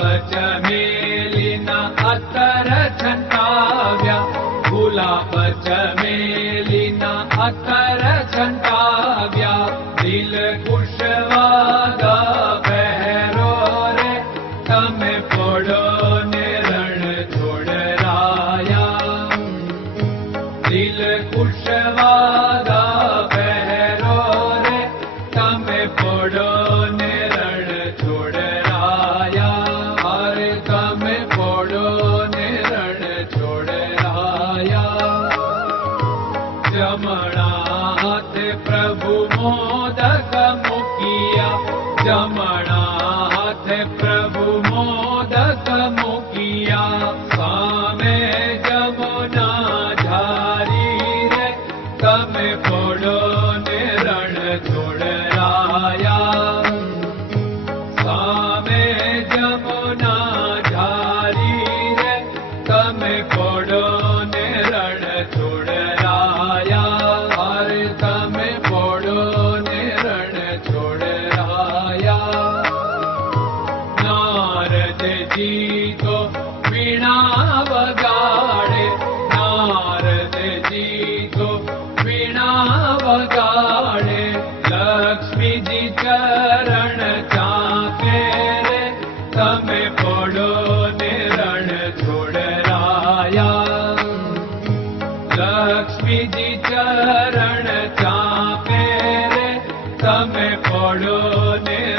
पचमे प्रभु मोदक मुख्या जमणा તમે પોડો ને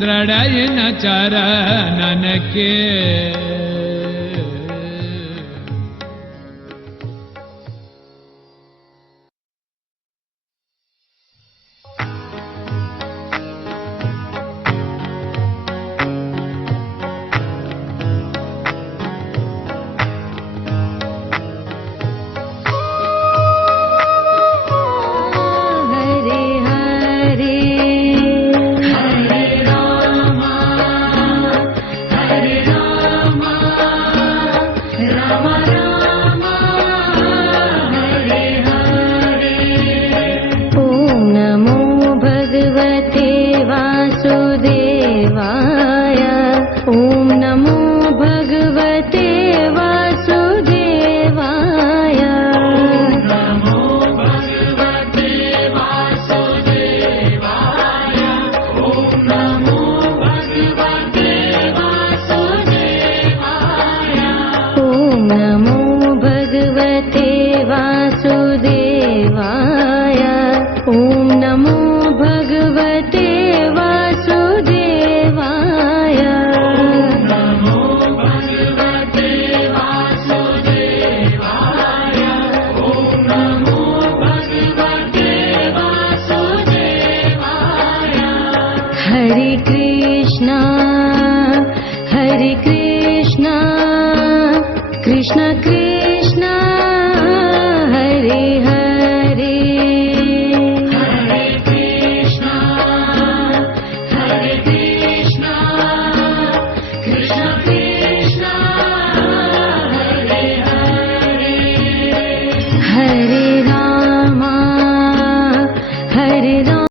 ದೃಢಯನ ನನಕ್ಕೆ Come on now. Krishna Krishna